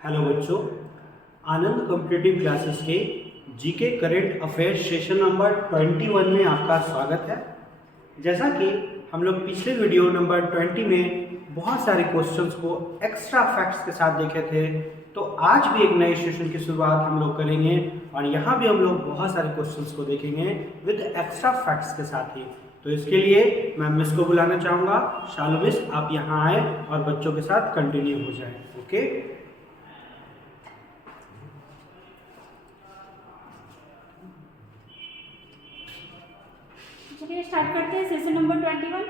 Hello बच्चों, आनंद competitive classes के GK current affairs session number 21 में आपका स्वागत है। जैसा कि हम लोग पिछले वीडियो नंबर 20 में बहुत सारे क्वेश्चंस को एक्स्ट्रा फैक्ट्स के साथ देखे थे, तो आज भी एक नए सेशन की शुरुआत हम लोग करेंगे और यहाँ भी हम लोग बहुत सारे क्वेश्चंस को देखेंगे विद एक्स्ट्रा फैक्ट्स के साथ ही। तो इसके लिए मैं मिस को बुलाना चाहूँगा। शालू मिस, आप यहाँ आए और बच्चों के साथ कंटिन्यू हो जाए। ओके, चलिए स्टार्ट करते हैं सेशन नंबर 21।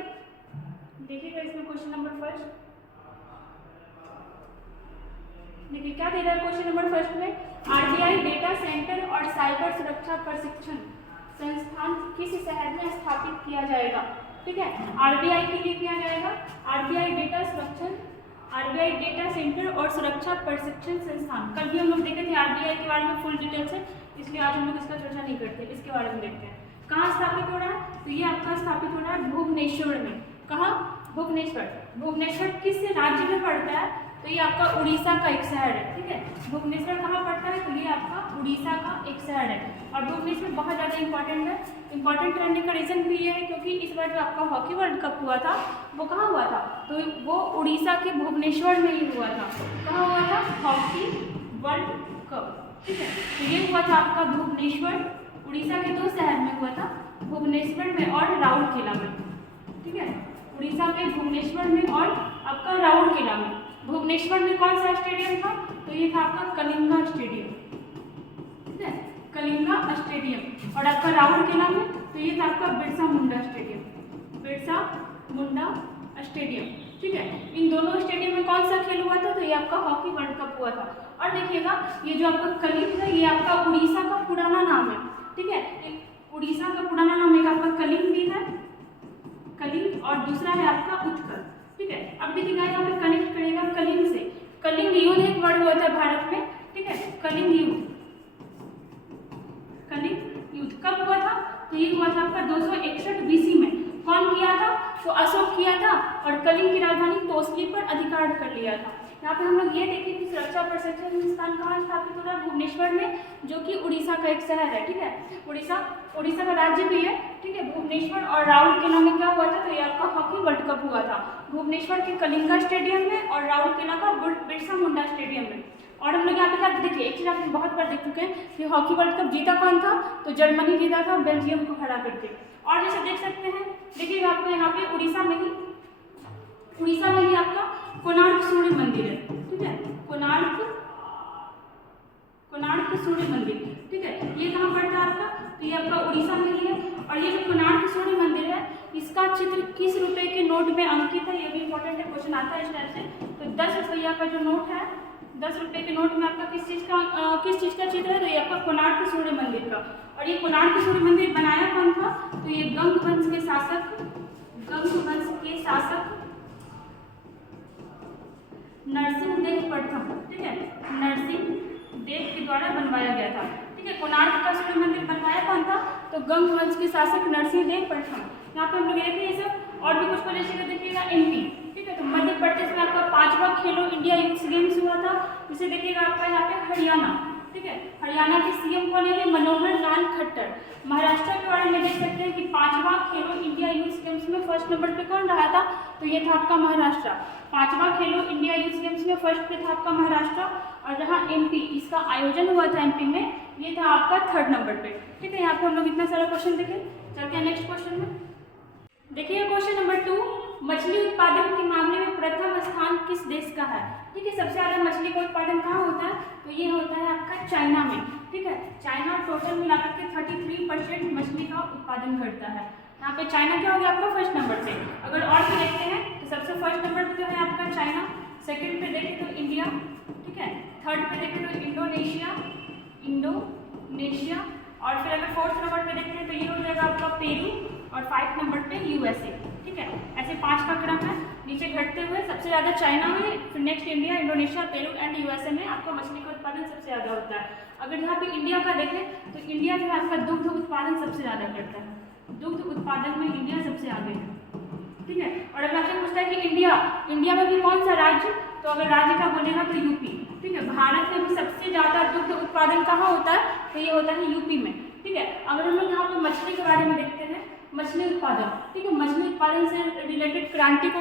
देखिएगा इसमें क्वेश्चन नंबर फर्स्ट। देखिए क्या दे रहा है क्वेश्चन नंबर फर्स्ट में, आरबीआई डेटा सेंटर और साइबर सुरक्षा प्रशिक्षण संस्थान किस शहर में स्थापित किया जाएगा। ठीक है, आरबीआई के लिए किया जाएगा आरबीआई डेटा सेंटर और सुरक्षा प्रशिक्षण संस्थान। कल भी हम लोग देखे थे आरबीआई के बारे में फुल डिटेल से, इसलिए आज हम लोग इसका चर्चा नहीं करते, इसके बारे में देखते हैं। कहाँ स्थापित हो रहा है, तो ये आपका स्थापित हो रहा है भुवनेश्वर में। कहाँ? भुवनेश्वर। भुवनेश्वर किस राज्य में पड़ता है, तो ये आपका उड़ीसा का एक शहर है। ठीक है, भुवनेश्वर कहाँ पड़ता है, तो ये आपका उड़ीसा का एक शहर है। और भुवनेश्वर बहुत ज़्यादा इंपॉर्टेंट है। इंपॉर्टेंट रहने का रीज़न भी ये है क्योंकि इस बार जो आपका हॉकी वर्ल्ड कप हुआ था वो कहाँ हुआ था, तो वो उड़ीसा के भुवनेश्वर में ही हुआ था। कहाँ हुआ था? Hockey world cup. ठीक है, तो ये हुआ था आपका भुवनेश्वर, उड़ीसा के दो शहर में हुआ था, भुवनेश्वर में और राउरकेला में। ठीक है, उड़ीसा में भुवनेश्वर में और आपका राउरकेला में। भुवनेश्वर में कौन सा स्टेडियम था, तो ये था आपका कलिंगा स्टेडियम। ठीक है, कलिंगा स्टेडियम। और आपका राउरकेला में तो ये था आपका बिरसा मुंडा स्टेडियम, बिरसा मुंडा स्टेडियम। ठीक है, इन दोनों स्टेडियम में कौन सा खेल हुआ था, तो ये आपका हॉकी वर्ल्ड कप हुआ था। और देखिएगा ये जो आपका कलिंग है ये आपका उड़ीसा का पुराना नाम है। ठीक है, उड़ीसा का पुराना नाम एक आपका कलिंग भी है, कलिंग, और दूसरा है आपका उत्कल। ठीक है, अब देखिएगा यहाँ पे कनेक्ट करेगा कलिंग से। कलिंग युद्ध एक वर्ड हुआ था भारत में। ठीक है, कलिंग युद्ध, कलिंग युद्ध कब हुआ था, तो ये हुआ था आपका 261 बीसी में। कौन किया था, तो अशोक किया था, और कलिंग की राजधानी तोसली पर अधिकार कर लिया था। यहाँ पे हम लोग ये देखें कि सुरक्षा प्रशिक्षण संस्थान कहाँ स्थापित हो रहा है, भुवनेश्वर में, जो कि उड़ीसा का एक शहर है। ठीक है, उड़ीसा का राज्य भी है। ठीक है, भुवनेश्वर और राउरकेला में क्या हुआ था, तो ये आपका हॉकी वर्ल्ड कप हुआ था, भुवनेश्वर के कलिंगा स्टेडियम में और राउरकेला का बिरसा मुंडा स्टेडियम में। और हम लोग यहाँ पे क्या देखिए, एक चीज़ आप बहुत बार देख चुके हैं कि हॉकी वर्ल्ड कप जीता कौन था, तो जर्मनी जीता था बेल्जियम को हरा करके। और जैसे देख सकते हैं, देखिए आपको यहाँ पे उड़ीसा में ही आपका कोणार्क सूर्य मंदिर है। ठीक है, कोणार्क सूर्य मंदिर। ठीक है, ये कहाँ पड़ता है आपका, तो ये आपका उड़ीसा में ही है। और ये जो कोणार्क सूर्य मंदिर है इसका चित्र किस रुपए के नोट में अंकित है, ये भी इंपॉर्टेंट है, क्वेश्चन आता है इस टाइप से। तो 10 रुपया का जो नोट है, 10 रुपये के नोट में आपका किस चीज़ का चित्र है, तो ये आपका कोणार्क सूर्य मंदिर का। और ये कोणार्क सूर्य मंदिर बनाया कौन था, तो ये गंग वंश के शासक नरसिंहदेव प्रथम। ठीक है, नरसिंहदेव के द्वारा बनवाया गया था। ठीक है, कोणार्क का सूर्य मंदिर बनवाया कौन था, तो गंग वंश के शासक नरसिंहदेव प्रथम। यहाँ पे हम लोग देखिए ये सब और भी कुछ पहले से देखिएगा एमपी। ठीक है, तो मध्य प्रदेश में आपका 5वां खेलो इंडिया यूथ गेम्स हुआ था। जिसे देखिएगा आपका यहाँ पे हरियाणा। ठीक है, हरियाणा के सीएम कौन है, मनोहर लाल खट्टर। महाराष्ट्र के बारे में देख सकते हैं कि 5वां खेलो इंडिया यूथ गेम्स में फर्स्ट नंबर पे कौन रहा था, तो ये था आपका महाराष्ट्र। 5वां खेलो इंडिया यूथ गेम्स में फर्स्ट पे था आपका महाराष्ट्र। और जहाँ एमपी इसका आयोजन हुआ था एमपी में, ये था आपका 3rd नंबर पे। ठीक है, यहाँ पे हम लोग इतना सारा क्वेश्चन देखें। चलते हैं नेक्स्ट क्वेश्चन में। देखिए क्वेश्चन नंबर 2, मछली उत्पादन के मामले में प्रथम स्थान किस देश का है। ठीक है, सबसे ज़्यादा मछली का उत्पादन कहाँ होता है, तो ये होता है आपका चाइना में। ठीक है, चाइना टोटल मिलाकर के 33% मछली का उत्पादन करता है। यहाँ पे चाइना क्या हो गया आपका फर्स्ट नंबर पे। अगर और भी देखते हैं तो सबसे फर्स्ट नंबर पे जो है आपका चाइना, सेकंड पे देखें तो इंडिया। ठीक है, थर्ड पे देखें तो इंडोनेशिया, और फिर अगर 4th नंबर पे देखते हैं तो ये हो जाएगा आपका पेरू, और 5th नंबर पे यूएसए। ठीक है, ऐसे 5 का क्रम है नीचे घटते हुए। सबसे ज़्यादा चाइना में, फिर next India, Indonesia, Peru and USA में आपका मछली का उत्पादन सबसे ज़्यादा होता है। अगर यहाँ पे इंडिया का देखें तो इंडिया जो है आपका दुग्ध उत्पादन सबसे ज़्यादा करता है, दुग्ध उत्पादन में इंडिया सबसे आगे है। ठीक है, और अगर आपसे पूछता है कि इंडिया में भी कौन सा राज्य, तो तो अगर राज्य का बोलेगा तो यूपी, ठीक है। भारत में भी सबसे ज़्यादा दुग्ध उत्पादन कहाँ होता है, तो ये होता है यूपी में, ठीक है। अगर हम लोग यहाँ पर मछली के बारे में देखते हैं, मछली उत्पादन, ठीक है, मछली उत्पादन से रिलेटेड क्रांति को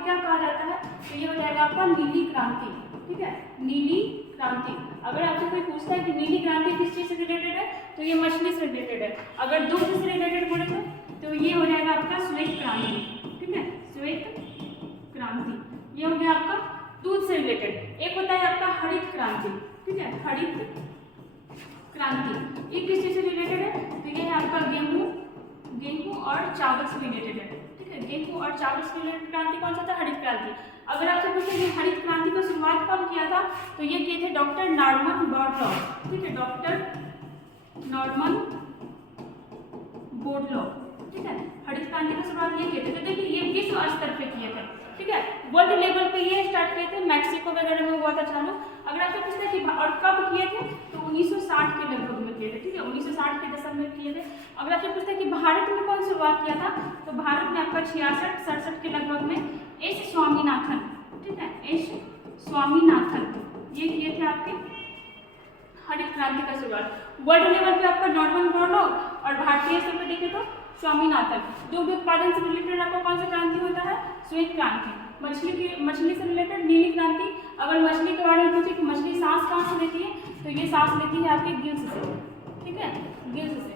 क्या कहा जाता है, तो ये हो जाएगा आपका नीली क्रांति, ठीक है, नीली क्रांति। अगर आपसे कोई पूछता है कि नीली क्रांति किस चीज़ से रिलेटेड है, तो ये मछली से रिलेटेड है। अगर दुग्ध से रिलेटेड बोले तो ये हो जाएगा आपका श्वेत क्रांति, ठीक है, श्वेत क्रांति। ये हो गया आपका दूध से रिलेटेड। एक होता है आपका हरित क्रांति, ठीक है, हरित क्रांति। ये किस चीज़ से रिलेटेड है, तो ये है आपका गेहूँ और चावल से रिलेटेड है, ठीक है, गेहूँ और चावल से रिलेटेड क्रांति कौन सा था, हरित क्रांति। अगर आपसे पूछे कि हरित क्रांति का शुरुआत कब किया था, तो ये किए थे डॉक्टर नॉर्मन बोरलॉ, ठीक है, डॉक्टर नॉर्मन बोरलॉ, ठीक है। हरित क्रांति की शुरुआत ये किए थे। तो देखिए ये विश्व स्तर पे किए थे, ठीक है, वर्ल्ड लेवल पे ये स्टार्ट किए थे, मैक्सिको वगैरह में हुआ था चालू। अगर आपसे पूछते हैं कि और कब किए थे, तो 1960 के लगभग में किए थे, ठीक है, 1960 के दशक में किए थे। अगर आपसे पूछते हैं कि भारत में कौन शुरुआत किया था, तो भारत में आपका 66-67 के लगभग में एस स्वामीनाथन, ठीक है, एस स्वामीनाथन ये किए थे आपके हरित क्रांति का शुरुआत। वर्ल्ड लेवल पे आपका नॉर्मन बोरलॉ और भारतीय स्तर पर देखें तो स्वामीनाथन। दुग्ध उत्पादन से रिलेटेड आपका कौन सा क्रांति होता है, श्वेत क्रांति। मछली से रिलेटेड नीली क्रांति। अगर मछली के बारे में पूछे कि मछली सांस कहाँ से लेती है, तो ये सांस लेती है आपके गिल्स से, ठीक है, गिल्स से,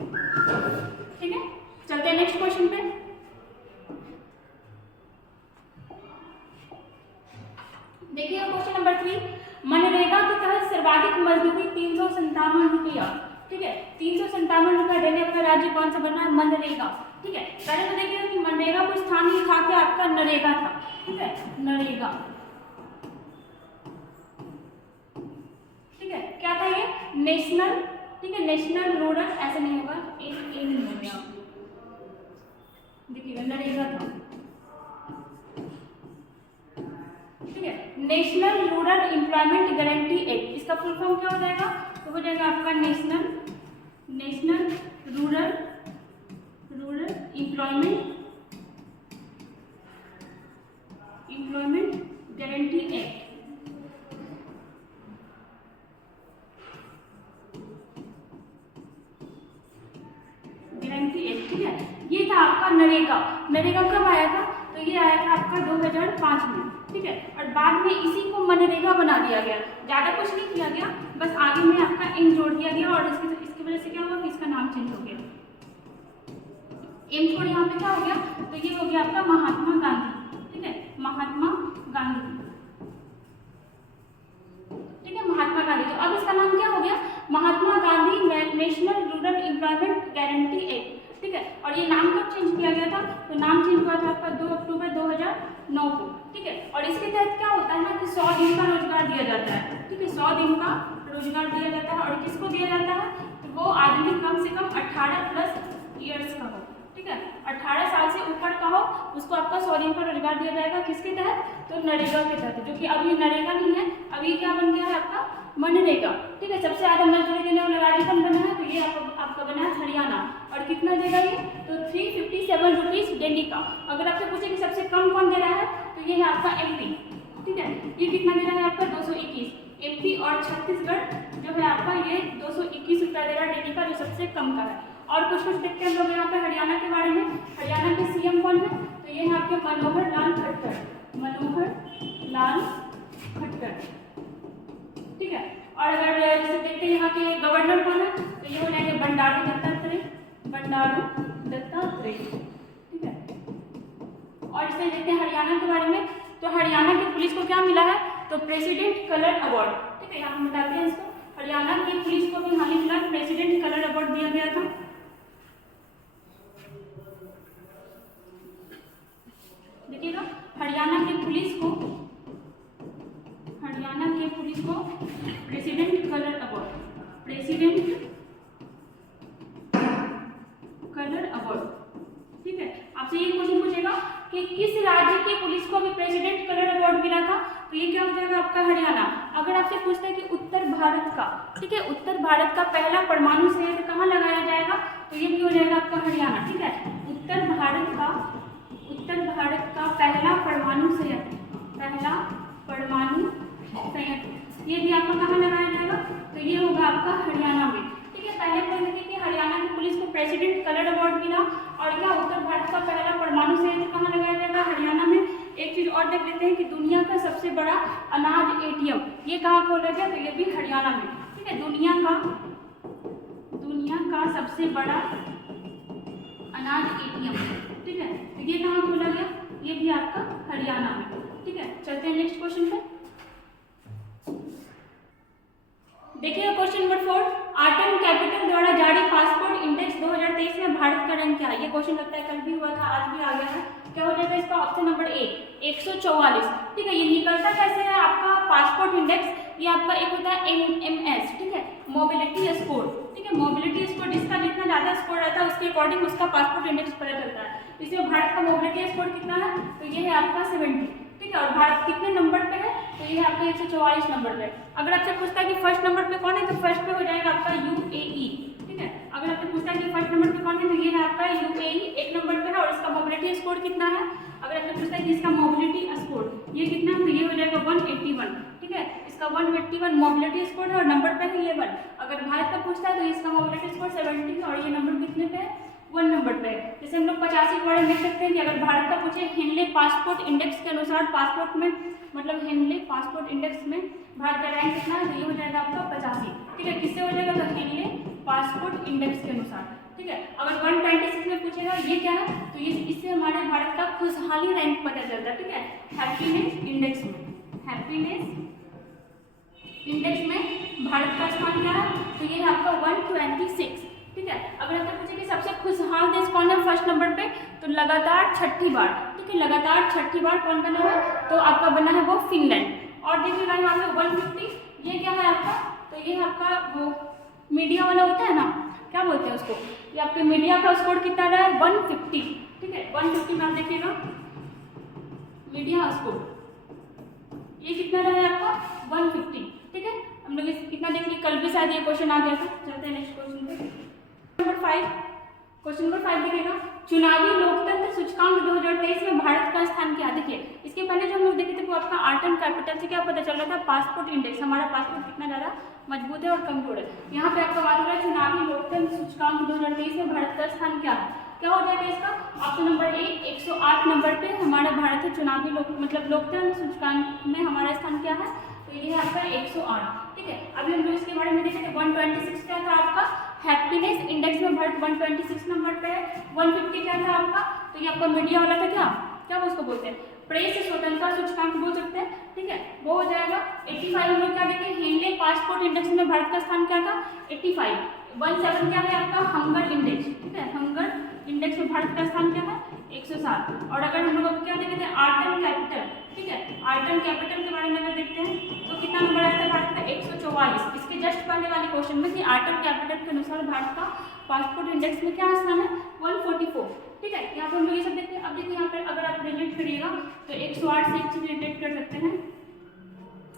ठीक है। चलते हैं नेक्स्ट क्वेश्चन पे। देखिए क्वेश्चन नंबर 3, मनरेगा के तहत सर्वाधिक मजदूरी 357 रुपया, ठीक है, 357 रुपया देने वाला राज्य कौन सा बना है, मनरेगा, ठीक है। पहले तो देखिए कि मनरेगा को स्थान लिखा के आपका नरेगा था, ठीक है, नरेगा, ठीक है, क्या था ये, नेशनल, ठीक है, नेशनल रूरल, ऐसे नहीं होगा, एक नहीं होगा, देखिएगा नरेगा था, ठीक है, national rural employment guarantee act. इसका फुल फॉर्म क्या हो जाएगा, तो हो जाएगा आपका national rural employment guarantee act, ठीक है। ये था आपका नरेगा। नरेगा कब आया था, तो ये आया था आपका 2005 में, ठीक है, और बाद में इसी को मनरेगा बना दिया गया। ज़्यादा कुछ नहीं किया गया, बस आगे में आपका एम जोड़ दिया गया और इसकी वजह से क्या हुआ कि इसका नाम चेंज हो गया। एम छोड़ यहाँ पे क्या हो गया, तो ये हो गया आपका महात्मा गांधी, ठीक है, महात्मा गांधी, ठीक है, महात्मा गांधी। तो अब इसका नाम क्या हो गया, Mahatma Gandhi national rural employment guarantee act, ठीक है। और ये नाम कब चेंज किया गया था, तो नाम चेंज हुआ था आपका 2 अक्टूबर 2009 को, ठीक है। और इसके तहत क्या होता है ना कि 100 दिन का रोजगार दिया जाता है, ठीक है, 100 दिन का रोजगार दिया जाता है। और किसको दिया जाता है, तो वो आदमी कम से कम 18+ ईयर्स का हो, ठीक है, 18 साल से ऊपर का हो, उसको आपका 100 दिन का रोजगार दिया जाएगा। किसके तहत, तो नरेगा के तहत, जो कि अभी नरेगा नहीं है, अभी क्या बन गया है आपका मनरेगा, ठीक है। सबसे ज़्यादा मजदूरी देने वाला राज्य कौन बना है, तो ये आपका बना है हरियाणा। और कितना देगा ये, तो 357 रुपीज़ डेली का। अगर आपसे पूछे कि सबसे कम कौन दे रहा है, तो ये है आपका एमपी, ठीक है, ये कितना दे रहा है आपका 221। एमपी और छत्तीसगढ़ जो है आपका ये 221 रुपया दे रहा है डेली का, जो सबसे कम का है। और कुछ देखते हैं लोग यहाँ पे हरियाणा के बारे में। हरियाणा के सीएम कौन है, तो ये है आपके मनोहर लाल खट्टर, मनोहर लाल खट्टर, ठीक है। और अगर जैसे देखते हैं यहाँ के गवर्नर कौन है, तो ये हो जाएंगे बंडारू दत्तात्रेय, ठीक है। और इसे देखते हैं हरियाणा के बारे में, तो हरियाणा की पुलिस को क्या मिला है, तो प्रेसिडेंट कलर अवार्ड, ठीक है, यहाँ पे बताते हैं इसको। हरियाणा की पुलिस को भी हाल ही फिलहाल प्रेसिडेंट कलर अवार्ड दिया गया था। देखिएगा हरियाणा की पुलिस को president colour award, president colour award, ठीक है। आपसे ये क्वेश्चन पूछेगा कि किस राज्य की पुलिस को भी प्रेसिडेंट कलर अवार्ड मिला था, तो ये क्या हो जाएगा आपका हरियाणा। अगर आपसे पूछते हैं कि उत्तर भारत का, ठीक है, उत्तर भारत का पहला परमाणु संयंत्र कहाँ लगाया जाएगा, तो ये भी हो जाएगा आपका हरियाणा, ठीक है। उत्तर भारत का पहला परमाणु संयंत्र, परमाणु संयंत्र, ये भी आपको कहाँ लगाया जाएगा, तो ये होगा आपका हरियाणा में। ठीक है, पहले पॉइंट देखिए कि हरियाणा की पुलिस को प्रेसिडेंट कलर अवार्ड मिला, और क्या उत्तर भारत का पहला परमाणु संयंत्र कहाँ लगाया जाएगा, हरियाणा में। एक चीज और देख लेते हैं कि दुनिया का सबसे बड़ा अनाज एटीएम ये कहाँ खोला गया, तो ये भी हरियाणा में। ठीक है, दुनिया का सबसे बड़ा अनाज एटीएम, ठीक है, तो ये कहाँ खोला गया, ये भी आपका हरियाणा में। ठीक है, चलते हैं नेक्स्ट क्वेश्चन पे। देखिएगा क्वेश्चन नंबर 4, आर्टन कैपिटल द्वारा जारी पासपोर्ट इंडेक्स 2023 में भारत का रैंक क्या है। ये क्वेश्चन लगता है कल भी हुआ था, आज भी आ गया है। क्या हो जाएगा इसका ऑप्शन नंबर ए 144। ठीक है, ये निकलता कैसे है आपका पासपोर्ट इंडेक्स, ये आपका एक होता है MMS, ठीक है, मोबिलिटी स्कोर। ठीक है, मोबिलिटी स्कोर जिसका जितना ज़्यादा स्कोर रहता है उसके अकॉर्डिंग उसका पासपोर्ट इंडेक्स पता चलता है। इसमें भारत का मोबिलिटी स्कोर कितना है, तो ये है आपका 70। ठीक है, और भारत कितने नंबर पे है, तो ये है आपका 144 नंबर पे। अगर आपसे पूछता है कि फर्स्ट नंबर पे कौन है, तो फर्स्ट पे हो जाएगा आपका UAE। ठीक है, अगर आपसे पूछता है कि फर्स्ट नंबर पे कौन है, तो ये है आपका UAE, एक नंबर पे है, और इसका मोबिलिटी स्कोर कितना है। अगर आपसे पूछता है कि इसका मोबिलिटी स्कोर ये कितना है, तो ये हो जाएगा 181। ठीक है, इसका 181 मोबिलिटी स्कोर है और नंबर पे है ये 1। अगर भारत का पूछता है तो इसका मोबिलिटी स्कोर 70 है और ये नंबर कितने पे है, 1 नंबर पे। जैसे हम लोग 85 के बारे में देख सकते हैं कि अगर भारत का पूछे हेनले पासपोर्ट इंडेक्स के अनुसार पासपोर्ट में, मतलब हेनले पासपोर्ट इंडेक्स में भारत का रैंक कितना है, तो ये हो जाएगा आपका 85। ठीक है, किससे हो जाएगा, तो हेनले पासपोर्ट इंडेक्स के अनुसार। ठीक है, अगर 126 में पूछेगा ये क्या है, तो ये इससे हमारे भारत का खुशहाली रैंक पता चलता है। ठीक है, हैप्पीनेस इंडेक्स में, हैप्पीनेस इंडेक्स में भारत का स्थान क्या है, तो ये है आपका 126। ठीक है, अगर आपसे पूछे कि सबसे खुशहाल देश कौन है फर्स्ट नंबर पे, तो लगातार छठी बार, ठीक है, लगातार छठी बार कौन बना है, तो आपका बना है वो फिनलैंड। और देखिएगा यहाँ पे 150 ये क्या है आपका, तो ये आपका वो मीडिया वाला होता है ना, क्या बोलते हैं उसको, ये आपके मीडिया का स्कोर कितना रहा है 150। ठीक है, 150 में आप देखिएगा मीडिया स्कोर ये कितना रहा है आपका 150। ठीक है, हम लोग कितना देखेंगे, कल भी शायद ये क्वेश्चन आ गया था। चलते हैं नेक्स्ट क्वेश्चन पे। नंबर 5, क्वेश्चन नंबर 5 देखिएगा, चुनावी लोकतंत्र सूचकांक 2023 में भारत का स्थान क्या। देखिए इसके पहले जो हम लोग देखे थे वो आपका आर्टन कैपिटल से क्या पता चल रहा था, पासपोर्ट इंडेक्स, हमारा पासपोर्ट कितना ज़्यादा मजबूत है और कमजोर है। यहाँ पे आपका बात हो रहा है चुनावी लोकतंत्र सूचकांक 2023 में भारत का स्थान क्या है। क्या हो जाएगा इसका ऑप्शन नंबर ए 108 नंबर पे हमारा भारत है। चुनावी मतलब लोकतंत्र सूचकांक में हमारा स्थान क्या है, तो ये है आपका 108। ठीक है, अभी हम लोग इसके बारे में देखे थे 126 क्या था आपका हैप्पीनेस इंडेक्स में भारत 126 नंबर पे है। 150 क्या था आपका, तो ये आपका मीडिया वाला था, क्या क्या वो उसको बोलते हैं, प्रेस स्वतंत्रता सूचकांक बोल सकते हैं। ठीक है, वो हो जाएगा 85। हम लोग क्या देखें, हेनले पासपोर्ट इंडेक्स में भारत का स्थान क्या था 85। 17 क्या है आपका हंगर इंडेक्स। ठीक है, हंगर इंडेक्स में भारत का स्थान क्या है 107। और अगर हम लोग क्या देखे थे आर्टन कैपिटल, ठीक है, आर्टन कैपिटल के बारे में अगर देखते हैं तो कितना नंबर आता है भारत का 144। इसके जस्ट पहले वाले क्वेश्चन में कि आर्टन कैपिटल के अनुसार भारत का पासपोर्ट इंडेक्स में क्या स्थान है 144। ठीक है, यहाँ पर हम लोग ये सब देखते हैं। अब देखिए यहाँ पर अगर आप रिलेट करिएगा तो 108 से एक चीज रिलेट कर सकते हैं।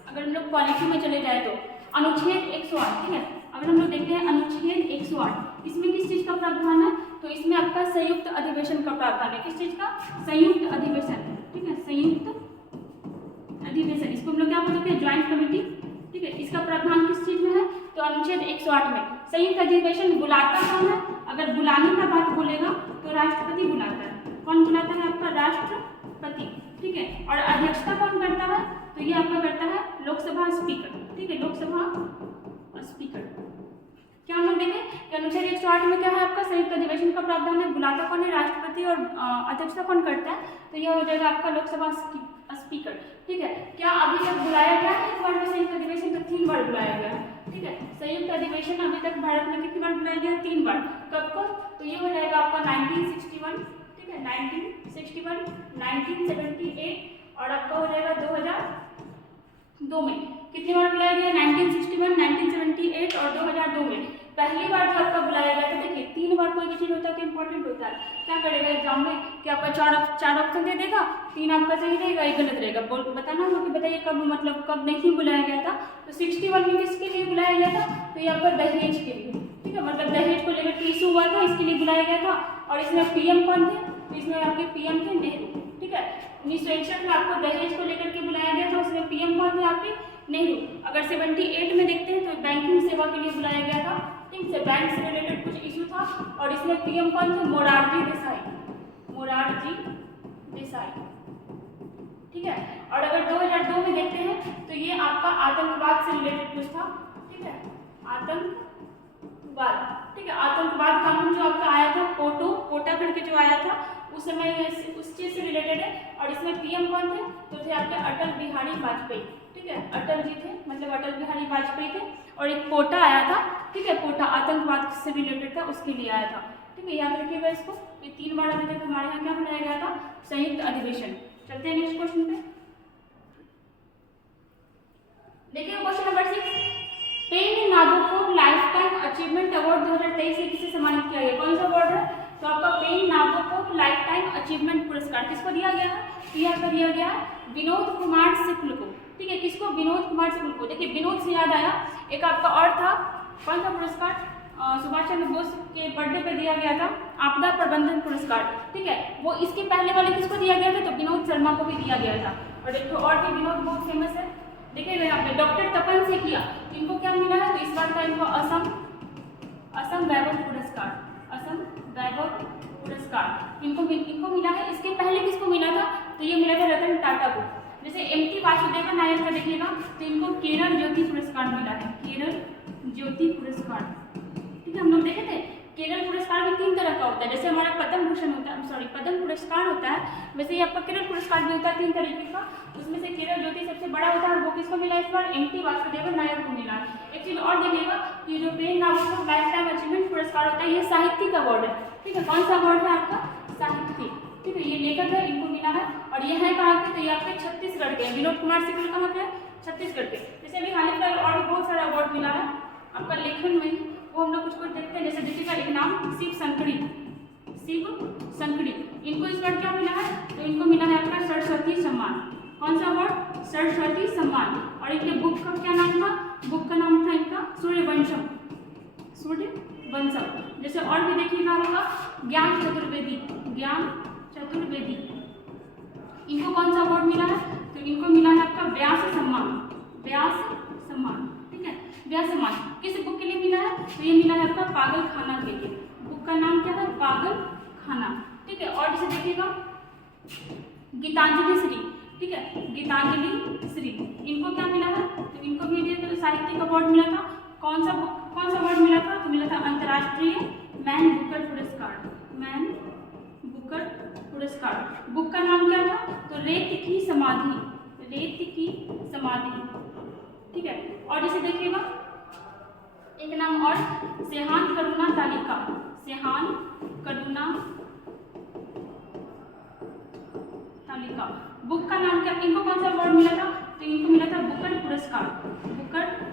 अगर हम लोग पॉलिसी में चले जाए तो अनुच्छेद 108, ठीक है, अगर हम लोग देखते हैं अनुच्छेद 108 इसमें किस चीज का प्रावधान है, तो इसमें आपका संयुक्त अधिवेशन का प्रावधान है। किस चीज का, संयुक्त अधिवेशन। ठीक है, संयुक्त अधिवेशन, इसको हम लोग क्या बोलते हैं ज्वाइंट कमेटी। ठीक है, इसका प्रावधान किस चीज में है, तो अनुच्छेद 108 में। संयुक्त अधिवेशन बुलाता कौन है, अगर बुलाने का बात बोलेगा तो राष्ट्रपति बुलाता है। कौन बुलाता है आपका राष्ट्रपति। ठीक है, और अध्यक्षता कौन करता है, तो ये आपका करता है लोकसभा स्पीकर। ठीक है, लोकसभा स्पीकर। क्या हम लोग देखें कि अनुच्छेद 108 में क्या है आपका संयुक्त अधिवेशन का प्रावधान है, बुलाता कौन है राष्ट्रपति और अध्यक्षता कौन करता है, तो यह हो जाएगा आपका लोकसभा स्पीकर। ठीक है, क्या अभी तक बुलाया गया है एक बार में संयुक्त अधिवेशन, तो 3 बार बुलाया गया है। ठीक है, संयुक्त अधिवेशन अभी तक भारत में कितनी बार बुलाया गया है, 3 बार। कब को, तो ये हो जाएगा आपका 1961, ठीक है 1961, 1978 और आपका हो जाएगा 2002 में। कितनी बार बुलाया गया, 1961, 1978 और 2002 में। पहली बार जो आपका बुलाया गया था, देखिए 3 बार कोई भी चीज होता है तो इंपॉर्टेंट होता है। क्या करेगा एग्जाम में कि आपका चार ऑप्शन दे देगा, 3 आपका सही रहेगा, 1 गलत रहेगा। बताना होगा कि बताइए कब मतलब कब नहीं बुलाया गया था, तो 61 में किसके लिए बुलाया गया था, तो ये आपका दहेज के लिए। ठीक है, मतलब दहेज को लेकर इशू हुआ था, इसके लिए बुलाया गया था। और इसमें पीएम कौन थे, तो इसमें आपके पीएम थे नेहरू। ठीक है, 1961 में आपको दहेज को लेकर के बुलाया गया था, उसमें पीएम कौन थे आपके? नेहरू। अगर 78 में देखते हैं तो बैंकिंग सेवा के लिए बुलाया गया था, ठीक है, बैंक से रिलेटेड कुछ इशू था और इसमें पीएम कौन थे? मोरारजी देसाई, मोरारजी देसाई, ठीक है। और अगर 2002 में देखते हैं तो ये आपका आतंकवाद से रिलेटेड कुछ था, ठीक है, आतंकवाद, ठीक है। आतंकवाद कानून जो आपका आया था, कोटा करके जो आया था उस समय उस चीज से रिलेटेड है। और इसमें पीएम कौन थे? तो थे आपके अटल बिहारी वाजपेयी, ठीक है, अटल जी थे, मतलब अटल बिहारी वाजपेयी थे। और एक कोटा आया था, ठीक है, कोटा आतंकवाद से रिलेटेड था, उसके लिए आया था, ठीक है, याद रखिएगा इसको। ये 3 बार अभी तक हमारे यहाँ क्या बनाया गया था? संयुक्त अधिवेशन। चलते हैं नेक्स्ट क्वेश्चन पे। देखिए question number 6, PEN Nabokov life time achievement award 2023 से किसे सम्मानित किया गया? कौन सा अवार्ड है? तो आपका pen Nabokov life time achievement पुरस्कार किसको दिया गया है? तो यहाँ पर दिया गया है विनोद कुमार शुक्ल को, ठीक है। किसको? विनोद कुमार शुक्ल को। देखिए विनोद से याद आया, एक आपका और था, कौन सा पुरस्कार? सुभाष चंद्र बोस के बर्थडे पे दिया गया था, आपदा प्रबंधन पुरस्कार, ठीक है। वो इसके पहले वाले किसको दिया गया था? तो विनोद शर्मा को भी दिया गया था। और एक तो और भी विनोद बहुत फेमस है, देखिएगा यहाँ पे डॉक्टर तपन सेठिया, इनको क्या मिला है? तो इस बार का इनको असम वैभव पुरस्कार, असम वैभव पुरस्कार इनको मिला है। इसके पहले किसको मिला था? तो ये मिला था रतन टाटा को। जैसे एमटी वासुदेवन नायर का देखिएगा तो इनको केरल ज्योति पुरस्कार मिला है, केरल ज्योति पुरस्कार, ठीक है। हम लोग देखे थे केरल पुरस्कार भी 3 तरह का होता है, जैसे हमारा पद्म भूषण होता है, सॉरी पद्म पुरस्कार होता है, वैसे ही आपका केरल पुरस्कार भी होता है 3 तरीके का। उसमें से केरल ज्योति सबसे बड़ा होता है, वो किसको मिला इस बार? एमटी वासुदेवन नायर को मिला है। एक चीज और देखिएगा, ये जो pen Nabokov life time achievement पुरस्कार होता है, ये साहित्यिक अवार्ड है, ठीक है। कौन सा अवार्ड है आपका? साहित्यिक, ठीक है। ये लेखक है, इनको मिला है। और ये है कहाँ के? तो ये आपके छत्तीसगढ़ के। विनोद कुमार शुक्ल कहाँ के? छत्तीसगढ़ के। जैसे अभी हाल फिलहाल और भी बहुत सारा अवार्ड मिला है आपका लेखन में, वो हम लोग कुछ देखते हैं। जैसे देखिएगा एक नाम शिव संकड़ी, इनको इस बार क्या मिला है? तो इनको मिला है आपका सरस्वती सम्मान। कौन सा अवार्ड? सरस्वती सम्मान। और इनके बुक का क्या नाम था? बुक का नाम था इनका सूर्यवंशम। जैसे और भी देखिएगा होगा ज्ञान चतुर्वेदी, इनको कौन सा अवार्ड मिला है? तो इनको मिला है आपका व्यास सम्मान, ठीक है, व्यास सम्मान। किस बुक के लिए मिला है? तो ये मिला है आपका पागल खाना के लिए। बुक का नाम क्या है? पागल खाना, ठीक है। और जैसे देखिएगा गीतांजलि श्री, ठीक है, गीतांजलि श्री, इनको क्या मिला है? तो इनको भी साहित्यिक अवार्ड मिला था। कौन सा अवार्ड मिला था? तो मिला था अंतर्राष्ट्रीय मैन बुकर पुरस्कार। बुक का नाम क्या था? तो रेत की समाधि, ठीक है। और जैसे देखिएगा एक नाम और सेहान करुणा तालिका, बुक का नाम क्या? इनको कौन सा अवार्ड मिला था? तो इनको मिला था बुकर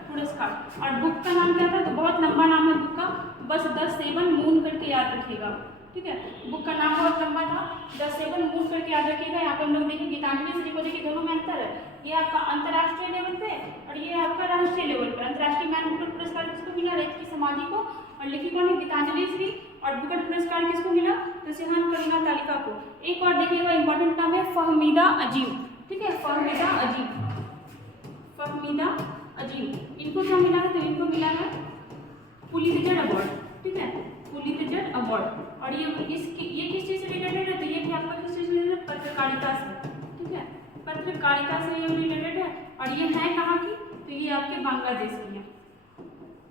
पुरस्कार। और बुक का नाम क्या था? तो बहुत लंबा नाम है बुक का, बस 10 7 मून करके याद रखिएगा, ठीक है। बुक का नाम बहुत लंबा था, 10 7 मून करके याद रखिएगा। यहाँ पे हम लोग देखिए गीतांजलि श्री को देखिए, दोनों में अंतर है। ये आपका अंतर्राष्ट्रीय लेवल पे और ये आपका राष्ट्रीय लेवल पे। अंतर्राष्ट्रीय मैन बुकर पुरस्कार किसको मिला? रेत की समाधि को। और लेखिका ने गीतांजलि श्री। और बुकर पुरस्कार किसको मिला? तो सेहान करुणा तालिका को। एक और देखिएगा इंपॉर्टेंट नाम है फहमीदा अजीम, ठीक है, फहमीदा अजीम, इनको क्या मिला है? तो इनको मिला है पुलित्जर अवार्ड, ठीक है, पुलित्जर अवार्ड। और ये किस चीज से रिलेटेड है? तो ये भी आपका किस चीज से रिलेटेड? पत्रकारिता से, ठीक है, पत्रकारिता से ये रिलेटेड है। और ये है कहाँ की? तो ये आपके बांग्लादेश की है,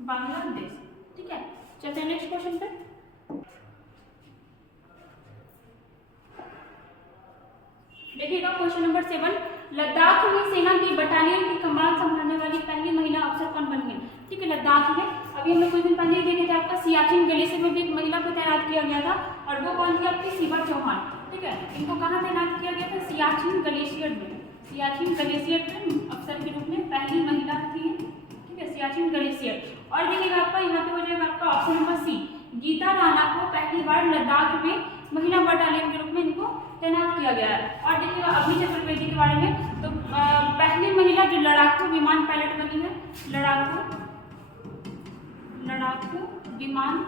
बांग्लादेश, ठीक है। चलते हैं नेक्स्ट क्वेश्चन पे। देखिएगा क्वेश्चन नंबर 7, लद्दाख में सेना की बटालियन की कमान संभालने वाली पहली महिला अफसर कौन बनी है? ठीक है, लद्दाख में अभी हम लोग कुछ दिन पहले ही देखे थे, आपका सियाचिन ग्लेशियर में भी एक महिला को तैनात किया गया था। और वो कौन थी? आपकी शिवा चौहान, ठीक है। इनको कहाँ तैनात किया गया था? सियाचिन ग्लेशियर में, सियाचिन ग्लेशियर में अफसर के रूप में पहली महिला थी, ठीक है, सियाचिन ग्लेशियर। और देखिएगा आपका यहाँ पे हो जाएगा आपका option number C, Geeta Rana को पहली बार लद्दाख में महिला बटालियन के रूप में इनको तैनात किया गया है। और देखिएगा अभी चतुर्वेदी के बारे में, तो पहली महिला जो लड़ाकू विमान पायलट बनी है, लड़ाकू विमान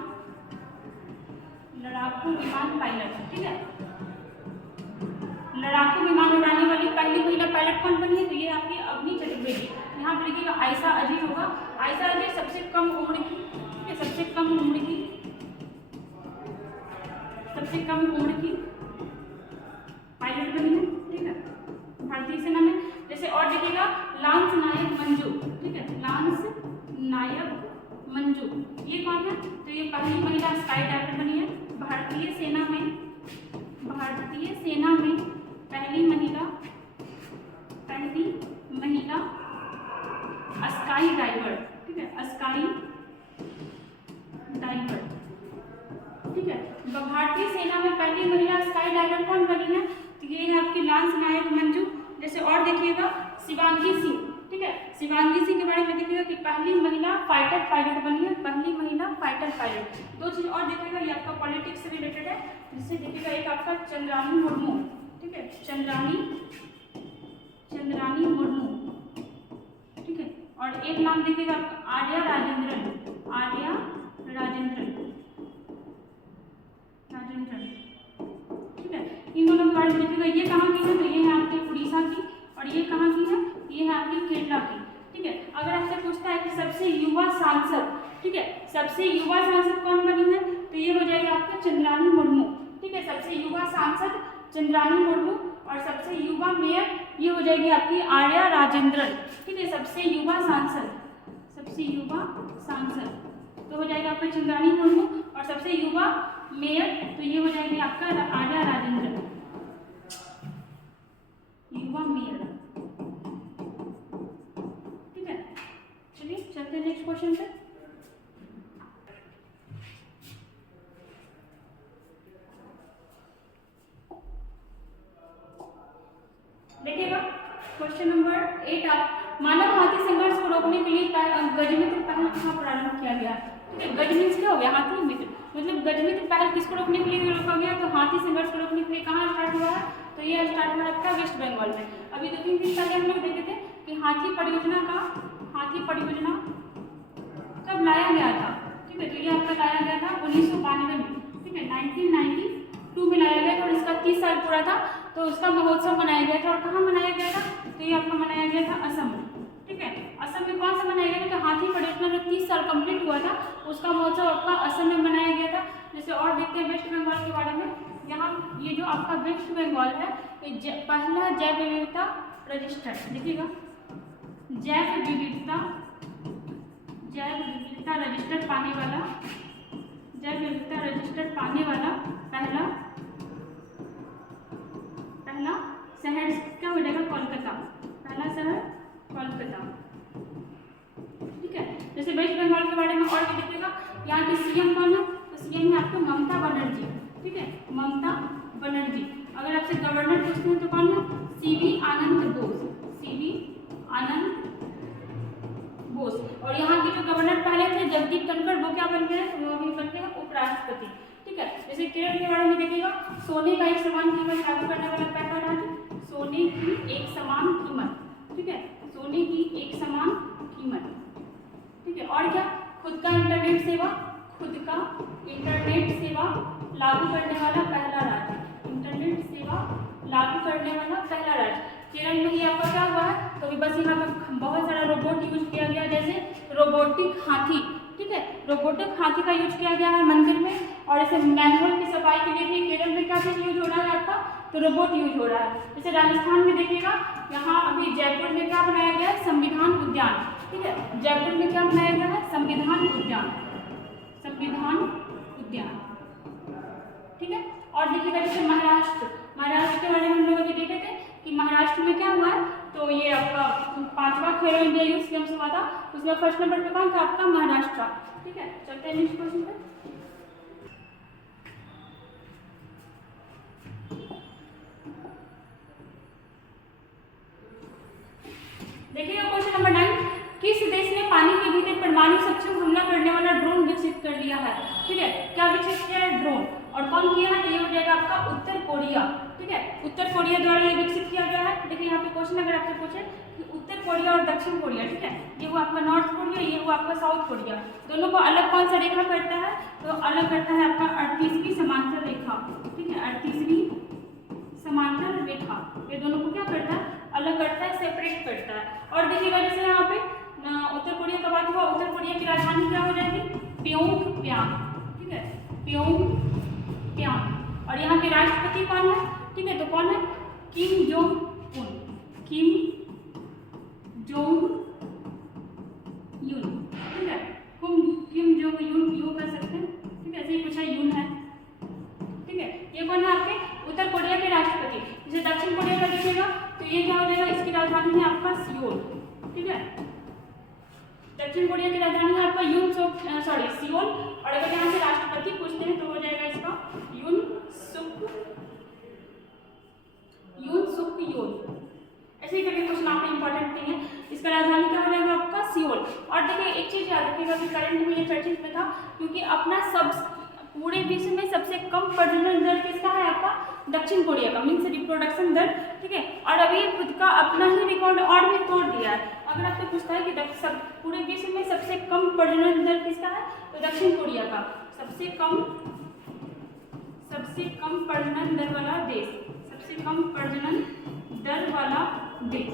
पायलट, ठीक है, लड़ाकू विमान उड़ाने कौन बनी है? तो ये आपकी अवनी चतुर्वेदी। यहाँ पर देखिएगा आयशा अजय होगा। आयशा अजय सबसे कम उम्र की, ठीक है, सबसे कम उम्र की पायलट बनी है, ठीक है, भारतीय सेना में। जैसे और देखिएगा लांस नायक मंजू, ठीक है, लांस नायक मंजू, ये कौन है? तो ये पहली महिला स्काई डाइवर बनी है भारतीय सेना में पहली महिला स्काई डाइवर, ठीक है, स्काई डाइवर, ठीक है। भारतीय सेना में पहली महिला स्काई डाइवर कौन बनी है? तो ये है आपकी लांस नायक मंजू। जैसे और देखिएगा शिवांगी सिंह, ठीक है, शिवांगी सिंह के बारे में देखिएगा कि पहली महिला फाइटर पायलट बनी है, पहली महिला फाइटर पायलट। दो चीज और देखिएगा, ये आपका पॉलिटिक्स से रिलेटेड है, जिससे देखिएगा एक आपका चंद्रानी मुर्मू, ठीक है, चंद्रानी मुर्मू, ठीक है, और एक नाम देखिएगा आपका आर्या राजेंद्रन, ठीक है। इन दोनों के बारे में देखिएगा, ये कहाँ की है? तो ये है आपके उड़ीसा की, और ये कहाँ की है? ये है आपकी केरला की, ठीक है। अगर आपसे पूछता है कि सबसे युवा सांसद, ठीक है, सबसे युवा सांसद कौन बनी है? तो ये हो जाएगी आपकी चंद्रानी मुर्मू, ठीक है, सबसे युवा सांसद चंद्रानी मुर्मू। और सबसे युवा मेयर ये हो जाएगी आपकी आर्या राजेंद्रन, ठीक है। सबसे युवा सांसद तो हो जाएगा आपका चंद्रानी मुर्मू, और सबसे युवा मेयर तो ये हो जाएगी आपका आर्या राजेंद्रन, युवा मेयर, ठीक है। चलिए चलते हैं नेक्स्ट क्वेश्चन पे। देखिएगा क्वेश्चन नंबर 8, आप मानव हाथी संघर्ष को रोकने के लिए गजमित्र पहल कहाँ प्रारंभ किया गया? ठीक है, गजमित्र क्या हो गया? हाथी मित्र, मतलब गजमित्र पहल किसको रोकने के लिए रोका गया? तो हाथी संघर्ष को रोकने के लिए कहाँ स्टार्ट हुआ है? तो ये स्टार्ट हुआ आपका वेस्ट बंगाल में। अभी 2-3 दिन पहले हम लोग देखे थे कि हाथी परियोजना कब लाया गया था, ठीक है, तो ये आपका लाया गया था 1992 में, ठीक है, 1992 में लाया गया था, और इसका 30 साल पूरा था, तो उसका महोत्सव मनाया गया था। और कहाँ मनाया गया था? तो ये आपका मनाया गया था असम में, ठीक है। असम में कौन सा मनाया गया था? तो हाथी परियोजना जो 30 साल कंप्लीट हुआ था, उसका महोत्सव आपका असम में मनाया गया था। जैसे और देखते हैं वेस्ट बंगाल के बारे में। यहाँ ये जो आपका वेस्ट बंगाल है, ये पहला जैव विविधता रजिस्टर, देखिएगा जैव विविधता रजिस्टर पाने वाला पहला शहर क्या हो जाएगा? कोलकाता, पहला शहर कोलकाता, ठीक है। जैसे वेस्ट बंगाल के बारे में और भी देखिएगा, यहाँ की सीएम कौन है? तो सीएम है आपको ममता बनर्जी, ठीक है, ममता बनर्जी। अगर आपसे गवर्नर पूछते हैं तो कौन है? सीवी आनंद बोस। और यहाँ के जो गवर्नर पहले थे जगदीप धनखड़, वो क्या बन गए? वो अभी बन गए उपराष्ट्रपति, ठीक है। जैसे केरल के बारे में देखिएगा, सोने का एक समान कीमत लागू करने वाला पहला राज्य, सोने की एक समान कीमत, ठीक है, सोने की एक समान कीमत, ठीक है। और क्या? खुद का इंटरनेट सेवा लागू करने वाला पहला राज्य, केरल में ही आपका क्या हुआ है? तो बस यहाँ पर बहुत सारा रोबोट यूज किया गया, जैसे रोबोटिक हाथी, ठीक है, रोबोटिक हाथी का यूज किया गया है मंदिर में। और ऐसे मैनहोल की सफाई के लिए भी केरल में क्या यूज हो रहा है आपका? तो रोबोट यूज हो रहा है। जैसे राजस्थान में देखिएगा, यहाँ अभी जयपुर में क्या बनाया गया है? संविधान उद्यान, ठीक है, जयपुर में क्या बनाया गया है? संविधान उद्यान, ठीक है। और देखिएगा जैसे महाराष्ट्र के बारे में हम लोग अभी देखे थे कि महाराष्ट्र में क्या हुआ है? तो ये आपका 5वां खेलो इंडिया यूथ गेम्स हुआ था, उसमें फर्स्ट नंबर पे कौन था? आपका महाराष्ट्र, ठीक है। चलते हैं नेक्स्ट क्वेश्चन पे। देखिएगा क्वेश्चन नंबर 9, किस देश ने पानी के भीतर परमाणु सक्षम हमला करने वाला ड्रोन विकसित कर लिया है? ठीक है, क्या विकसित किया है? ड्रोन। और कौन किया है? तो ये हो जाएगा आपका उत्तर कोरिया, ठीक है, उत्तर कोरिया द्वारा ये विकसित किया गया है। देखिए यहाँ पे क्वेश्चन अगर आपसे पूछे कि उत्तर कोरिया और दक्षिण कोरिया, ठीक है, ये वो आपका नॉर्थ कोरिया, ये वो आपका साउथ कोरिया, दोनों को अलग कौन सा रेखा करता है? तो अलग करता है आपका 38वीं समांतर रेखा, ठीक है, 38वीं समांतर रेखा, ये दोनों को क्या करता है? अलग करता है, सेपरेट करता है। और देखिएगा जैसे यहाँ पे उत्तर कोरिया का बात हुआ, उत्तर कोरिया की राजधानी क्या हो जाएगी? प्योंगयांग, ठीक है, प्योंगयांग। और यहाँ के राष्ट्रपति कौन है? ठीक है, तो कौन है? Kim Jong Un, Kim Jong यून, ठीक है, किम जोंग यून, यू कर सकते हैं, ठीक है, ऐसे ही कुछ है, यून है, ठीक है। ये कौन है? आपके उत्तर कोरिया के राष्ट्रपति। जैसे दक्षिण कोरिया का देखिएगा तो ये क्या हो जाएगा? इसकी राजधानी है आपका सियोल, ठीक है, दक्षिण कोरिया की राजधानी है आपका सियोल। और अगर यहाँ से राष्ट्रपति पूछते हैं तो हो जाएगा इसका यून सुक योल। ऐसे ही करके क्वेश्चन आपको इंपॉर्टेंट नहीं है। इसका राजधानी क्या हो जाएगा? आपका सियोल। और देखिए एक चीज याद रखिएगा कि करंट में ये चर्चित में था क्योंकि अपना सब पूरे विश्व में सबसे कम प्रजनन दर किसका है? आपका दक्षिण कोरिया का, मीन्स रिप्रोडक्शन दर, ठीक है। और अभी खुद का अपना ही रिकॉर्ड और भी तोड़ दिया है। अगर आपसे पूछता है कि पूरे विश्व में सबसे कम प्रजनन दर किसका है, तो दक्षिण कोरिया का सबसे कम प्रजनन दर वाला देश, सबसे कम प्रजनन दर वाला देश,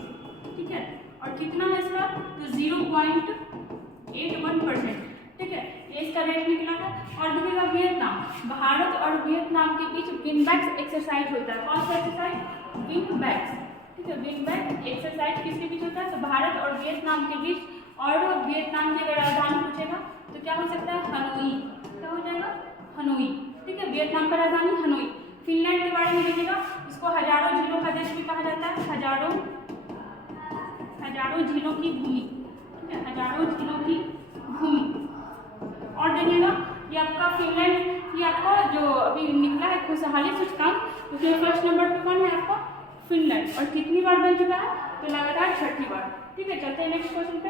ठीक है। और कितना है इसका? तो 0.81%, ठीक है, ये इसका रेट निकला है। और देखिएगा वियतनाम, भारत और वियतनाम के बीच विंगबैक एक्सरसाइज होता है। कौन सा एक्सरसाइज? विंगबैक, ठीक है, विंगबैक एक्सरसाइज किसके बीच होता है? तो भारत और वियतनाम के बीच। और वियतनाम की अगर राजधानी पूछेगा तो क्या हो सकता है? हनोई, क्या हो जाएगा? हनोई, ठीक है, वियतनाम का राजधानी हनोई। फिनलैंड के बारे में देखिएगा, इसको हजारों झीलों का देश भी कहा जाता है, हजारों झीलों की भूमि, ठीक है, हजारों झीलों की भूमि। और देखिएगा ये आपका फिनलैंड, ये आपका जो अभी निकला है खुशहाली सूचकांक, उसमें फर्स्ट नंबर पे कौन है? आपका फिनलैंड। और कितनी बार बन चुका है? तो लगातार 6ठी बार, ठीक है। चलते हैं नेक्स्ट क्वेश्चन पे।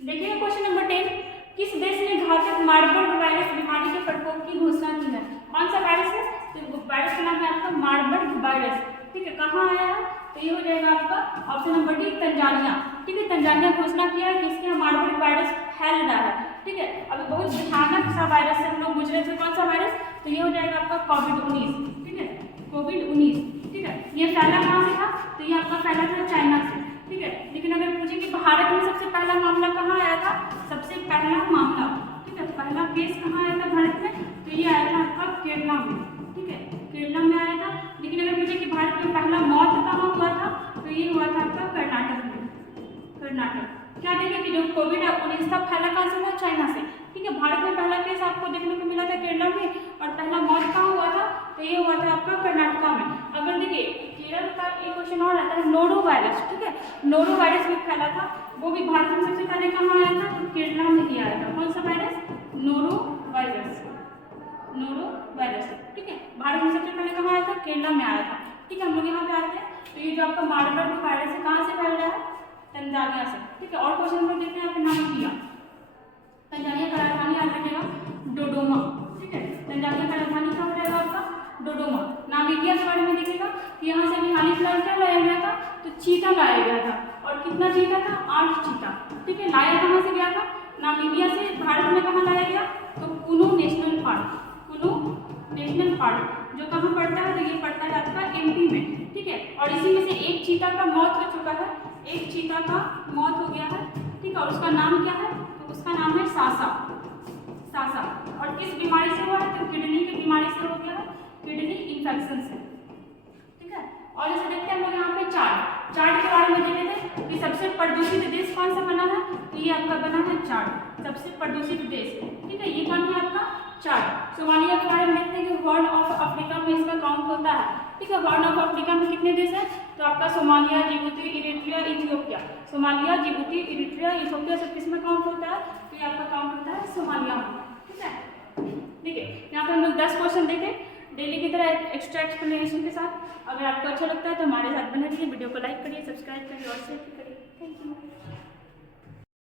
देखिए क्वेश्चन नंबर 10, किस देश ने घातक मार्बर्ग वायरस बीमारी के प्रकोप की घोषणा की है? कौन सा वायरस है? तो वायरस का नाम है आपका मार्बर्ग वायरस, ठीक है। कहाँ आया है? तो ये हो जाएगा आपका ऑप्शन नंबर डी, तंजानिया, ठीक है। तंजानिया घोषणा किया है कि इसके यहाँ मार्बर्ग वायरस फैल रहा है, ठीक है। अभी बहुत भयानक सा वायरस से हम लोग गुजरे थे। कौन सा वायरस? तो ये हो जाएगा आपका कोविड-19, ठीक है, कोविड-19, ठीक है। ये फैला कहाँ से था? तो ये आपका फैला था चाइना से, ठीक है। लेकिन अगर पूछे कि भारत में सबसे पहला मामला कहाँ आया था? सबसे पहला मामला, ठीक है, पहला केस कहाँ आया था भारत में? तो ये आया था आपका केरला में, ठीक है, केरला में आया था। लेकिन अगर पूछे कि भारत में पहला मौत कहाँ हुआ था? तो ये हुआ था आपका कर्नाटक में, कर्नाटक। क्या देखें कि जो कोविड-19 था फैला कहाँ से था? चाइना से, ठीक है। भारत में पहला केस आपको देखने को मिला था केरला में, और पहला मौत कहाँ हुआ था? तो ये हुआ था आपका कर्नाटका में। अगर देखिए केरल का एक क्वेश्चन और आता है, नोरो वायरस, ठीक है, नोरो वायरस भी फैला था, वो भी भारत में सबसे पहले कहाँ आया था? तो केरला में ही आया था। कौन सा virus? Noro virus, noro virus, ठीक है, भारत में सबसे पहले कहाँ आया था? केरला में आया था, ठीक है। हम लोग यहाँ पे आते हैं तो ये जो आपका मार्बर्ग वायरस है कहाँ से फैल रहा है? तंजानिया से, ठीक है। और क्वेश्चन हम लोग देखते हैं यहाँ पे नामीबिया, तंजानिया का राजधानी याद रखिएगा डोडोमा, ठीक है, तंजानिया का राजधानी क्या हो जाएगा आपका? डोडोमा। नामीबिया के बारे में देखिएगा, यहाँ से अभी हाल ही फिलहाल क्या लाया गया था? तो चीता लाया गया था। और कितना चीता था? 8 चीता, ठीक है। लाया कहाँ से गया था? नामीबिया से। भारत में कहाँ लाया गया? तो कुनु नेशनल पार्क, कुनु नेशनल पार्क जो कहाँ पड़ता है? तो ये पड़ता है आपका एमपी में, ठीक है। और इसी में से एक चीता का मौत हो चुका है, एक चीता का मौत हो गया है, ठीक है। और उसका नाम क्या है? तो उसका नाम है सासा, सासा। और किस बीमारी से हुआ है? तो किडनी की बीमारी से हो गया है, किडनी इन्फेक्शन से, ठीक है। और जैसे देखते हैं हम लोग यहाँ पे चार्ट के बारे में देखे थे कि सबसे प्रदूषित देश कौन सा बना है? तो ये आपका बना है चार्ट, सबसे प्रदूषित देश, ठीक है। ये कौन है आपका? चार्ट। सोमालिया के बारे में देखते हैं कि हॉर्न ऑफ अफ्रीका में इसका काउंट होता है, ठीक है। हॉर्न ऑफ अफ्रीका में कितने देश हैं? तो आपका Somalia, Djibouti, Eritrea, Ethiopia. Somalia, Djibouti, Eritrea, Ethiopia सब किस में काउंट होता है? तो ये आपका काउंट होता है सोमालिया में, ठीक है। देखिए यहाँ पे हम लोग 10 क्वेश्चन देखे डेली की तरह एक्स्ट्रा एक्सप्लेनेशन के साथ। अगर आपको अच्छा लगता है तो हमारे साथ बने रहिए, वीडियो को लाइक करिए, सब्सक्राइब करिए और शेयर करिए। Thank you.